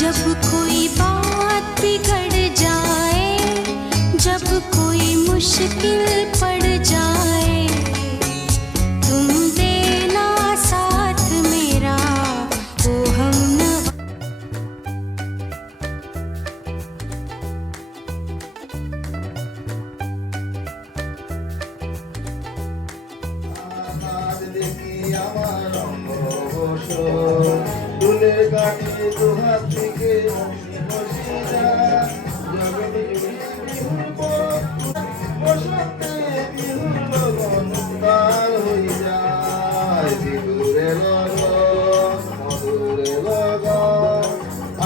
जब कोई बात बिगड़ जाए, जब कोई मुश्किल पड़ जाए, तुम देना साथ मेरा ओ हमनवा।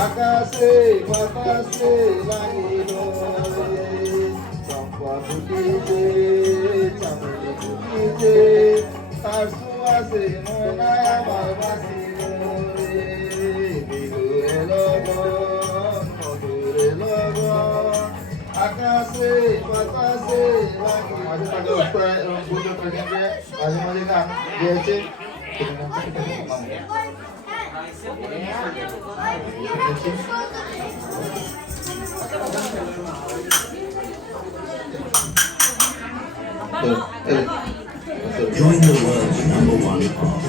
আকাশে বাতাসে লাগিল চম্পা ফুটিছে চামেলি ফুটিছে তার সুবাসে মনায় আমার বাসিল রে বিহুরে লগন মধুরে লগন আকাশে বাতাসে লাগিল। মাঝে মাঝে অবস্থায় বুঝতে থাকেন যে মাঝে মাঝে গান গেয়েছে Join the world's #1 pop.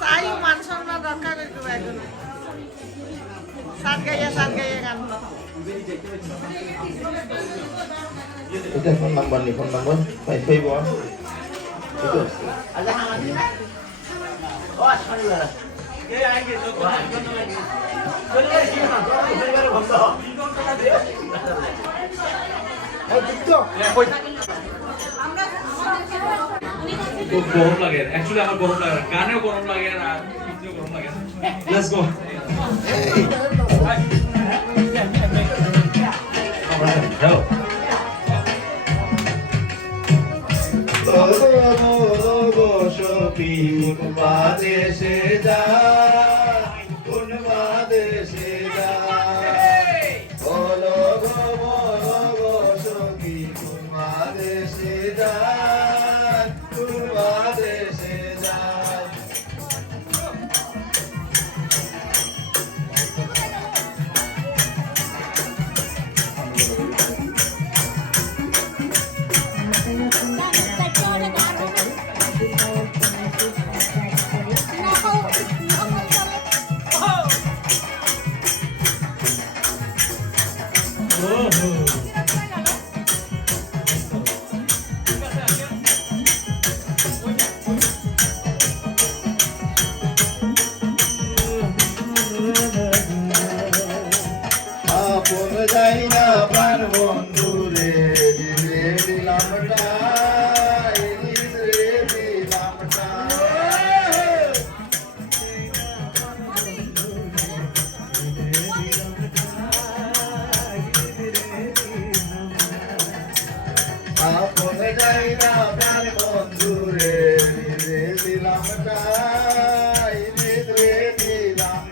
সাই মান সম্মান রক্ষা করতে পারবে না। সাত গাইয়া গান। এটা ফোন নাম্বার নি ফোন নাম্বার পাই পাইব এটা ও শনিবার এই আইগে তো শনিবার কি না শনিবার বন্ধ এই তো কই খুব গরম লাগে অ্যাকচুয়ালি আমার গরম লাগে গানেও গরম লাগে আর পিছনেও গরম লাগে লেটস গো কোন বাদেশে যা কোন বাদেশে যা বলো গো সখী কোন বাদেশে যা কোন বাদেশে যা আপন যাই না প্রাণ বন্ধু রে দিলে দিলাম টাই রে দিলাম আপন যাই না প্রাণ বন্ধু রে দিলে দিলাম টাই রে দিলাম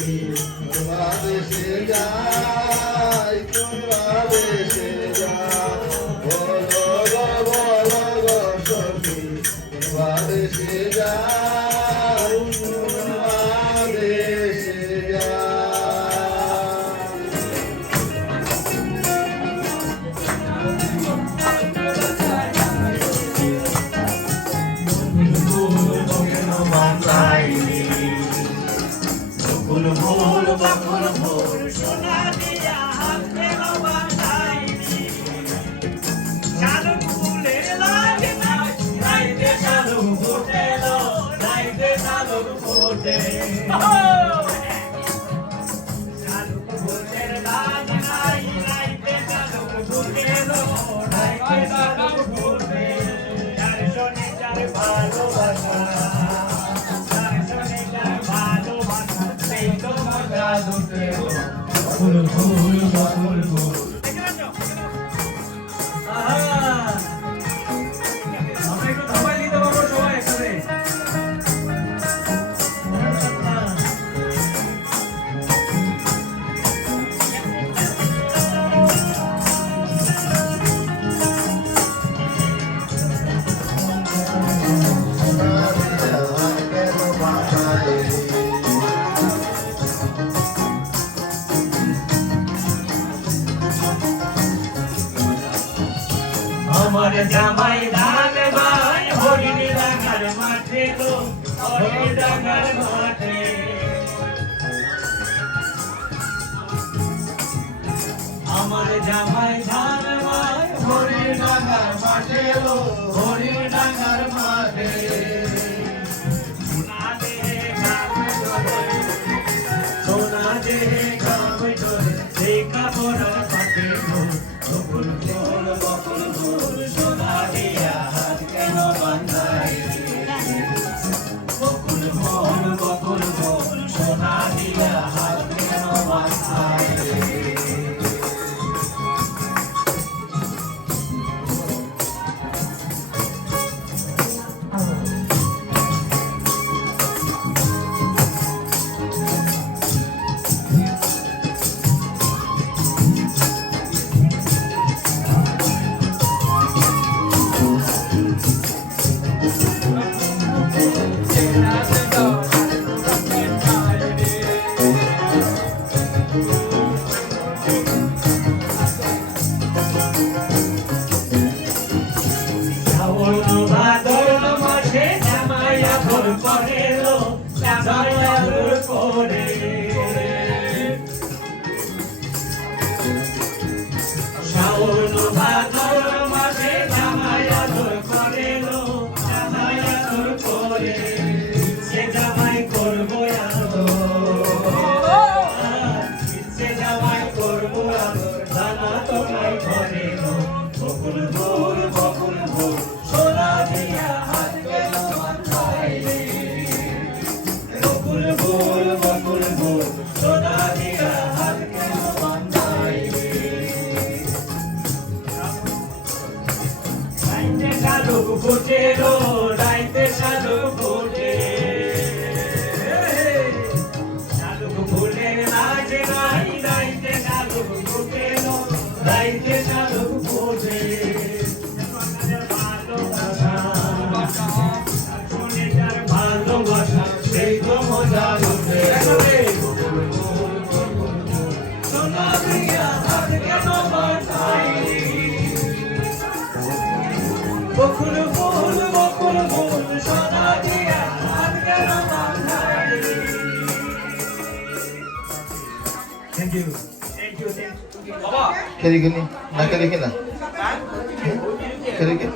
সখী বাদেশে যাই বাদেশে যাই বলো গো সখী বাদেশে যাই বাদেশে যাই আমার জামাই ধান ভাই হরিণী ডাঙ্গার মাঠে গো হরিণী ডাঙ্গার মাঠে আমার জামাই ধান ভাই হরিণী ডাঙ্গার মাঠে গো হরিণী ডাঙ্গার মাঠে সোনা দে কাম করে দেখা পড়ার পাতে গো বকুল ফুল বকুল ফুল সোনা দিয়া হাত কেন বাঁধাই বকুল ফুল সোনা দিয়া হাত কেন বাঁধাই Kiri gini, nak kiri gini, kiri gini.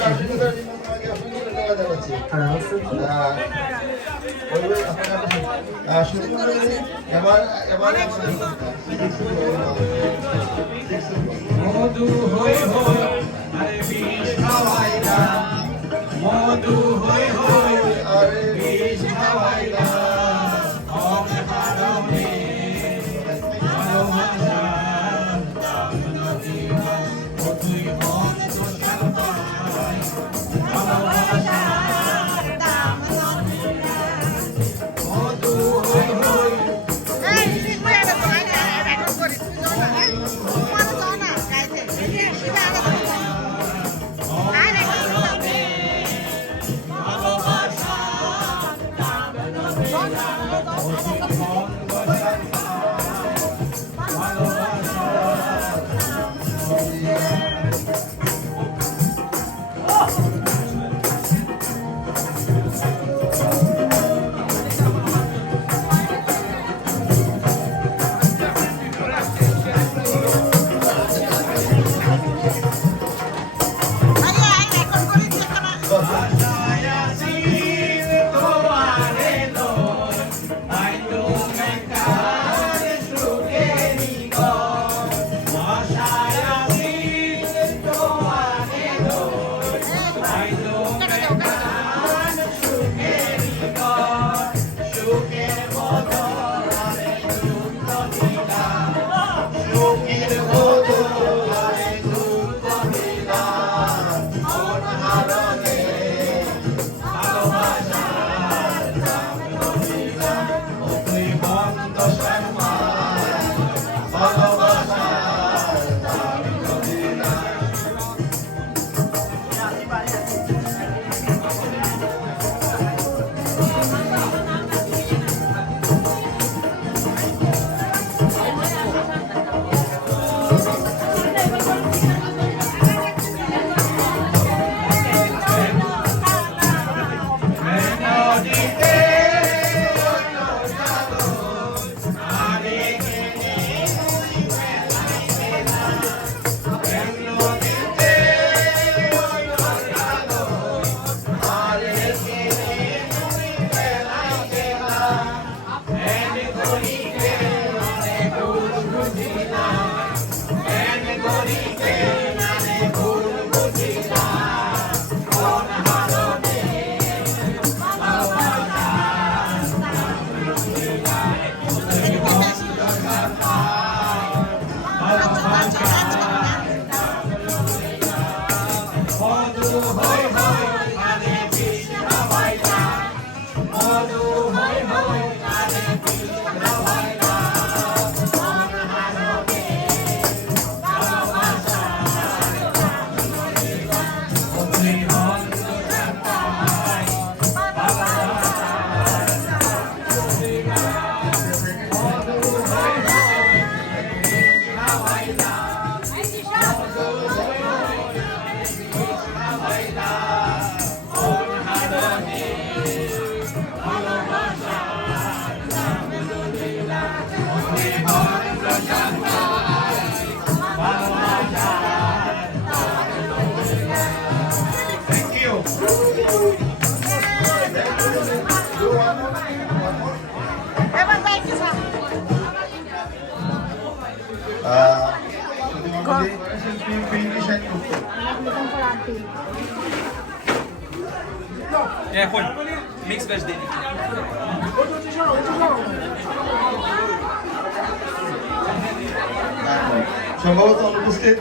আশীর্বাদের জন্য তোমাকে অসংখ্য ধন্যবাদ জানাচ্ছি। শুধু এবার মধু হই হই আরে বিষ খাওয়াইলা মধু হই হই আরে বিষ খাওয়াইলা অকারণে ভালোবাসা দাম না দিবা ও তুই অন্ত সাপাই ভালোবাসা মধু হই হই এখন মিক্স ব্যাচ দিই সম্ভবত অনুপস্থিত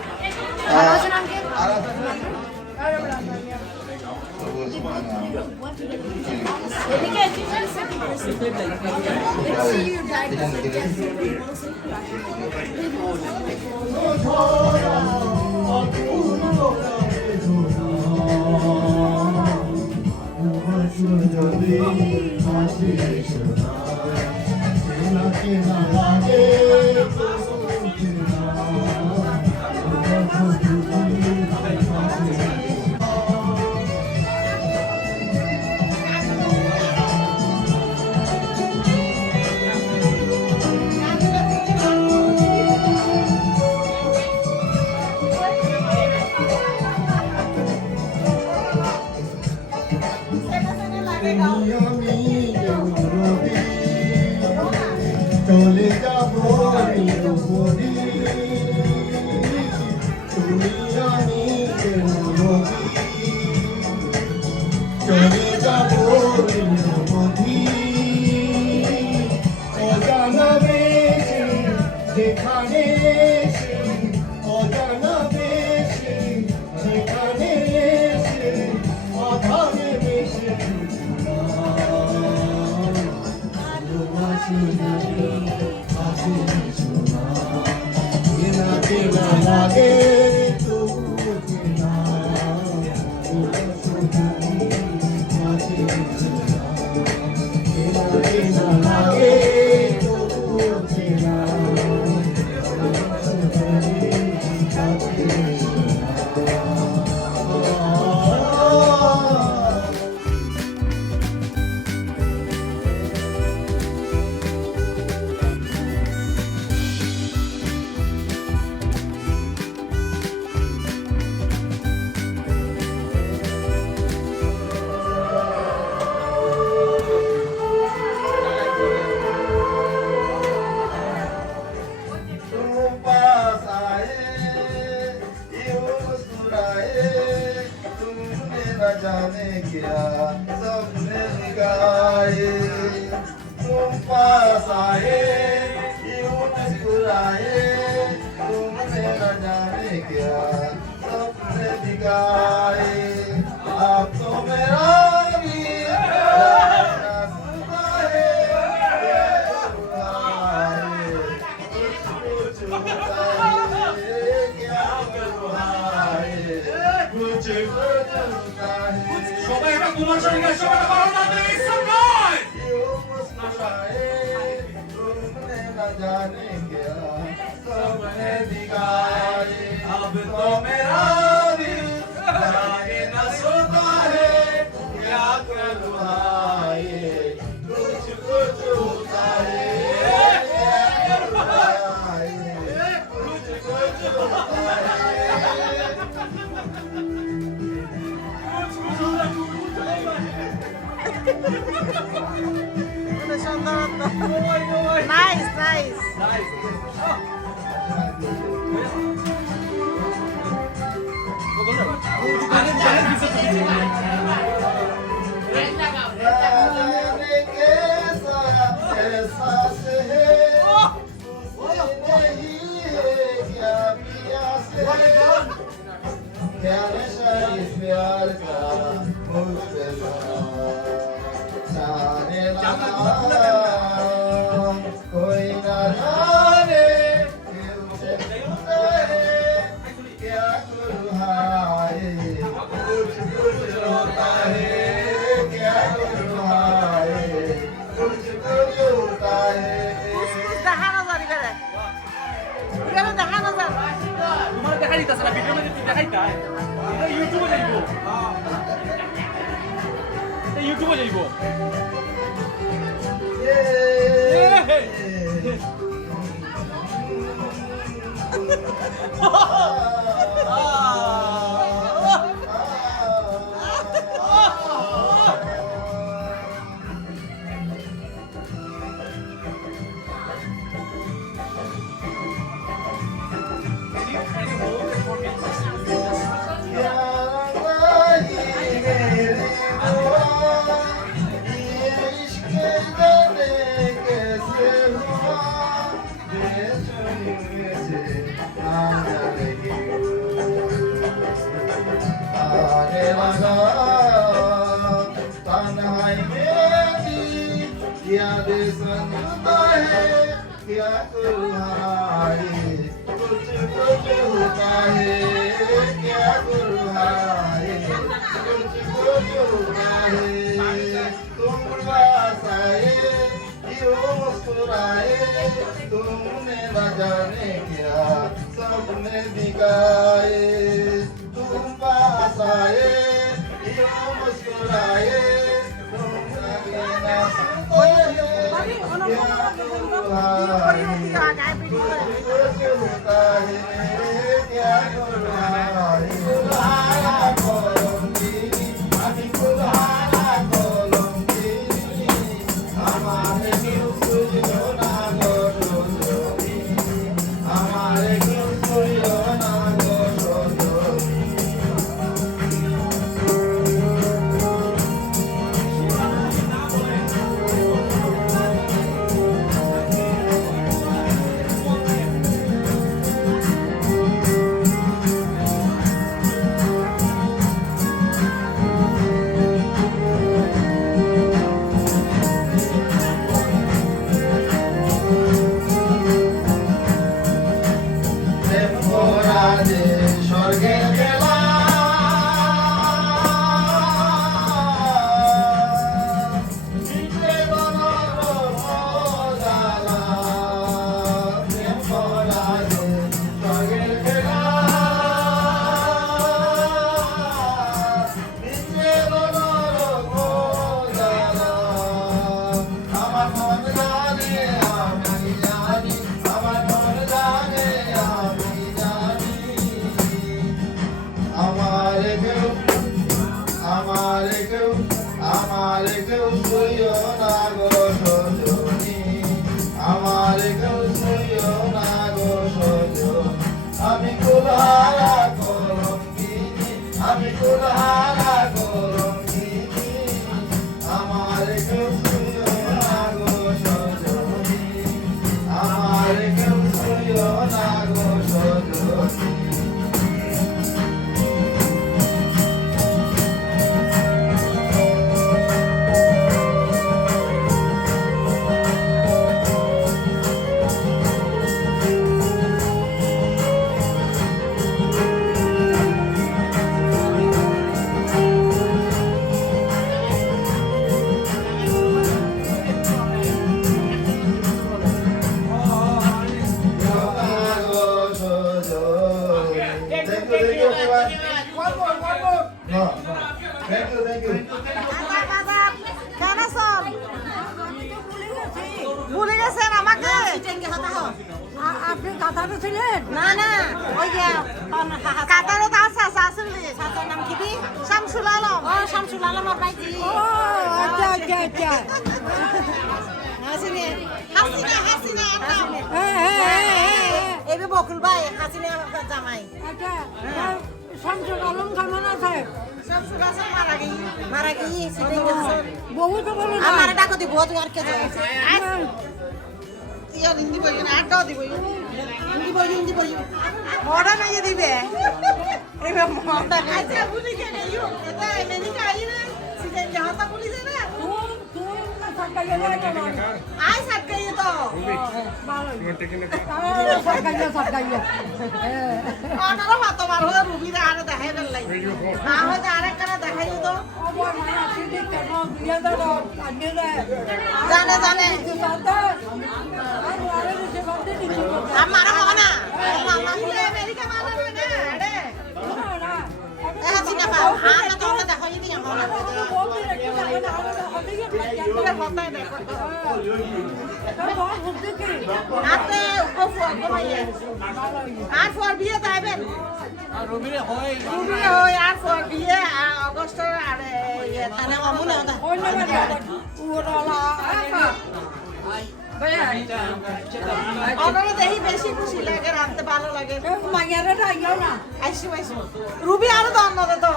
বলি তুমি আমি কেন নবী চলে যাব নবী অজানা বেশে যেখানে অজানা বেশে যেখানে অধারে বেশে ভালোবাসি লাগে তবু চেনা লাগে তবু চেনা जाने क्या सपने गाए तुम पास आए यूं मुस्कुराए तुमने न जाने क्या सपने दिखाए आप तो मेरा भी ना सुनता है कुछ होता है क्या करवाए कुछ होता है সবাই একটা তোমার সঙ্গে সবাই ভালো লাগে সবাই यूं मुस्कुराए तुमने न जाने क्या सपने दिखाए अब तो मेरा दिल जागे न सोता है क्या करूँ हाय कुछ कुछ होता है क्या करूँ हाय कुछ कुछ होता है নাইস নাইস जाने कैसा एहसास है उसने नहीं है क्या प्यास है क्या नशा इस प्यार का मुझसे जाने लगा कोई ना जाने कि उसे मिलता है क्या करूँ हाय कुछ कुछ होता है क्या करूँ हाय कुछ कुछ होता है দেখানো যায় এখানে এখানে দেখানো যায় তোমার দেখা দিতেছ না ভিডিও মধ্যে তুই দেখাইতা এটা ইউটিউবে যাইব এটা ইউটিউবে যাইব याद संता है क्या करूँ हाय कुछ कुछ होता है क्या करूँ हाय कुछ कुछ होता है तुम पास आए यूं मुस्कुराए तुमने न जाने क्या सपने दिखाए तुम पास आए यूं मुस्कुराए तुमने न सुनते क्या करूँ हाय कुछ होता है क्या करूँ हाय कुल्हाड़ा खोलूंगी अभी कुल्हाड़ा खोलूंगी हमारे दिल तुझको ना लौटूंगी থ্যাংক ইউ থ্যাংক ইউ আদাব আদাব কেন আছেন ভুলে গেছেন আমাকে আপনি কাতারে ছিলেন? না না ওই যে কাতারে তো আছে আসলে সাতার নাম কি দি শামসুল আলম ও শামসুল আলম আর ভাইজি ও আচ্ছা আচ্ছা আচ্ছা হাসিনে হাসিনে হাসিনে হ্যাঁ এবে বকুল ভাই হাসিনে আমার জামাই আচ্ছা শামসুল আলম কেমন আছে? শামসুল আলম মারা গই সিটিং গেছে বহু তো বলে না আমার ডাকো দিব তুই আর কে তুই আর হিন্দি বই না আড্ডা দিব হিন্দি বই মডা নাই দিবে এবে মডা আচ্ছা বুঝি কে নেইও এটা আমেরিকা আইনা সিটিং জাহাতা পুলিশ না তুই না সরকারি লাগে না আই সাকাই তো ভালো সরকারি অনারা ভাত বার হয়ে রুবি আর দেখাই দেন লাই না হয় আরেক কানে দেখাই তো জানে জানে আমার হবে না মামা ফুলে আমেরিকা মারা হবে না আরে দেখা চিনা পাও আমরা তো ওটা দেখাই দিই আমরা আতে উপফু কমাইয়ে আর ফর বিয়ে যাবেন রুবিরে হয় আর ফর বিয়ে আগস্ট আর থানে অমুনে ওটা অনরে দেখি বেশি খুশি লাগে রাখতে ভালো লাগে আইসু আইসু রুবি আরো দাম না তো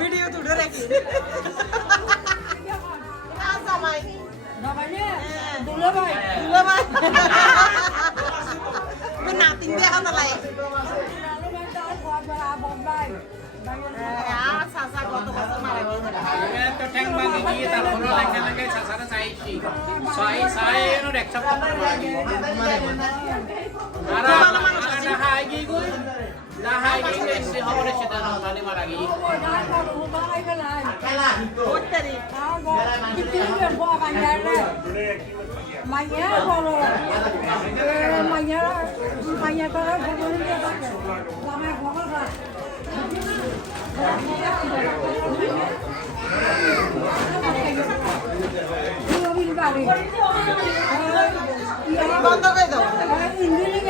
ভিডিও তুলে রাখি জামাই দুলে ভাই নাতিন দেখা না লাই আর সাসা কত বছর মারা গেছে তো ট্যাঙ্ক ভাঙি গিয়ে তারপরে লাগে লাগে সাসারা চাইছি সাই নো দেখছ আর হাই গই গই না হাই গই এসে হবে সেটা না মানে মারা গই ওটারি মাইয়া বলো মাইয়া করা আমার ভগল বন্ধ করে দাও ইন্দিলিং